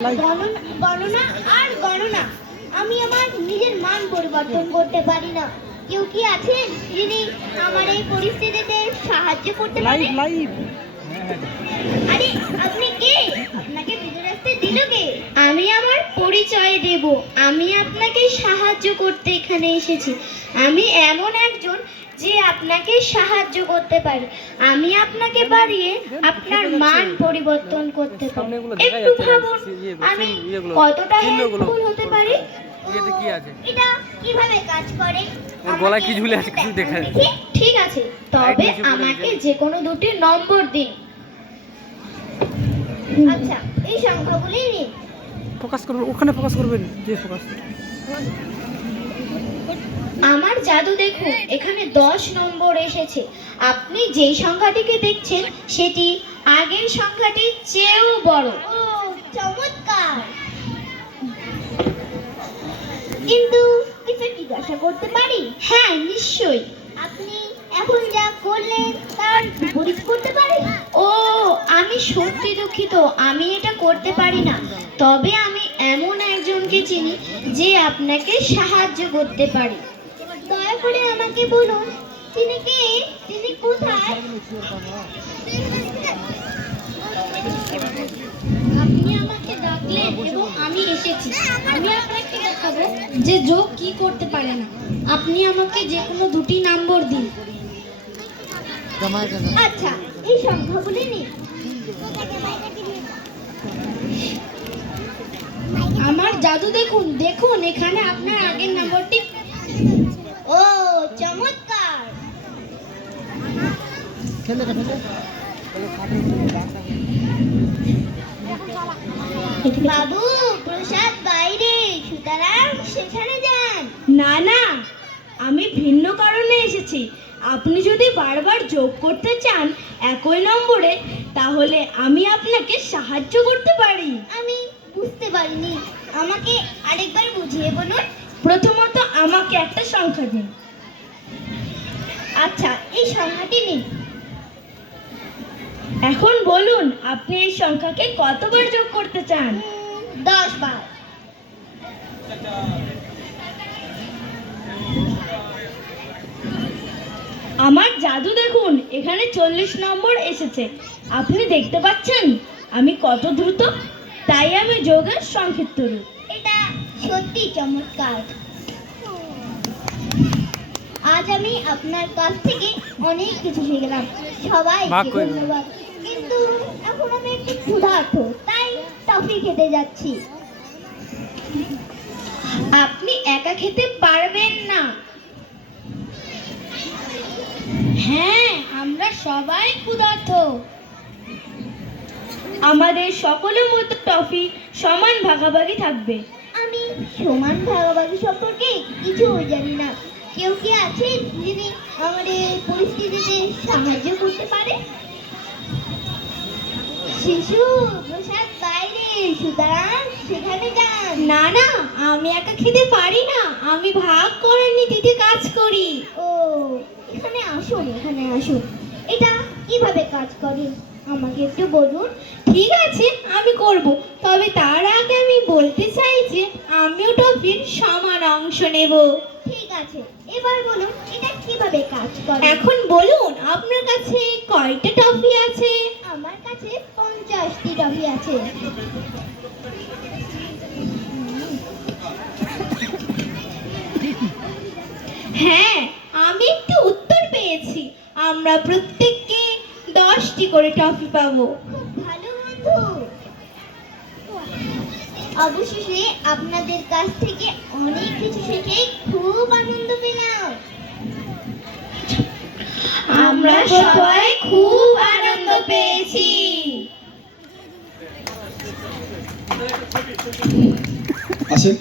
গণনা আর গণনা আমি আমার নিজের মান পরিবর্তন করতে পারি না। কেউ কি আছেন যিনি আমার এই পরিস্থিতিতে সাহায্য করতে পারেন? আরে আপনি কে? আপনাকে ভিতরে আসতে দিল কে? আমি আমার পরিচয় দেব। আমি আপনাকে সাহায্য করতে এখানে এসেছি। আমি এমন একজন যে আপনাকে সাহায্য করতে পারি। আমি আপনাকে বাড়িয়ে আপনার মান পরিবর্তন করতে পারি। একটু ভাবুন আমি কতটা হেল্পফুল হতে পারি। এটা কিভাবে কাজ করে? গলায় কি ঝুলে আছে কিছু দেখা যাচ্ছে। ঠিক আছে, তবে আমাকে যে কোনো দুটি নম্বর দিন। আচ্ছা, এই সংখ্যাগুলি নিন। ফোকাস করবেন, ওখানে ফোকাস করবেন, যে ফোকাস। আমার জাদু দেখুন, এখানে 10 নম্বর এসেছে। আপনি যেই সংখ্যাটিকে দেখছেন সেটি আগের সংখ্যাটির চেয়েও বড়। ও চমৎকার! কিন্তু কিছু জিজ্ঞাসা করতে পারি? হ্যাঁ, নিশ্চয়ই। আপনি এখন যা করলেন তার বিপরীত করতে পারি? ও, আমি সত্যি দুঃখিত, আমি এটা করতে পারি না। তবে আমি এমন একজনকে চিনি যে আপনাকে সাহায্য করতে পারে। দয়া করে আমাকে বলুন তিনি কে, তিনি কোথায়? আপনি আমাকে ডাকলেন এবং আমি এসেছি। আমি আপনাকে দেখাবো যে যোগ কি করতে পারে না। আপনি আমাকে যে কোনো দুটি নম্বর দিন। আচ্ছা, এই সংখ্যাগুলি নিন। আমার জাদু দেখুন, দেখুন এখানে আপনার আগের নম্বরটি। ও চমৎকার! বাবু, প্রসাদ বাইরে, সুতরাং সেখানে যান। না না, আমি ভিন্ন কারণে এসেছি। আপনি যদি বারবার যোগ করতে চান একই নম্বরে, তাহলে আমি আপনাকে সাহায্য করতে পারি। আমি বুঝতে পারিনি, আমাকে আরেকবার বুঝিয়ে বলুন। প্রথমত আমাকে একটা সংখ্যা দিন। আচ্ছা, এই সংখ্যাটি নিন। এখন বলুন আপনি এই সংখ্যাকে কতবার যোগ করতে চান? 10 বার। আমার জাদু দেখুন, এখানে 40 নম্বর এসেছে। আপনি দেখতে পাচ্ছেন আমি কত দ্রুত? তাই আমি যোগের সংক্ষিপ্ত রূপ। এটা সত্যি চমৎকার। আজ আমি আপনার কাছ থেকে অনেক কিছু শিখলাম। সবাইকে ধন্যবাদ। কিন্তু এখন আমি একটু ক্ষুধার্ত, তাই টফি খেতে যাচ্ছি। আপনি একা খেতে পারবেন না। হ্যাঁ, আমরা সবাই ক্ষুধার্ত। আমাদের সকলের মধ্যে টফি সমান ভাগাভাগি থাকবে। আমি সমান ভাগাভাগি সম্পর্কে কিছুই জানি না। কেউ কি আছে যিনি আমাদের পরিস্থিতিতে সাহায্য করতে পারে? শিশু, প্রসাদ বাইরে, সুতরাং সেখানে যান। না না, আমি একা খেতে পারি না। আমি ভাগ করে নীতিতে কাজ করি। ও, এখানে আসুন, এখানে আসুন। এটা কিভাবে কাজ করে আমাকে একটু বলুন। ঠিক আছে, আমি করব। তবে তার আগে আমি বলতে চাই যে আমিও টফির সমান অংশ নেব। ঠিক আছে, এবার বলুন এটা কিভাবে কাজ করে। এখন বলুন আপনার কাছে কয়টা টফি আছে? আমার কাছে 50টি টফি আছে। হ্যাঁ, আমি একটু উত্তর পেয়েছি। আমরা প্রত্যেককে 10টি করে টফি পাবো। ভালো বন্ধু। অবশেষে আপনাদের কাছ থেকে অনেক কিছু শিখে খুব আনন্দ পেলাম। আমরা সবাই খুব আনন্দ পেয়েছি। আসেন।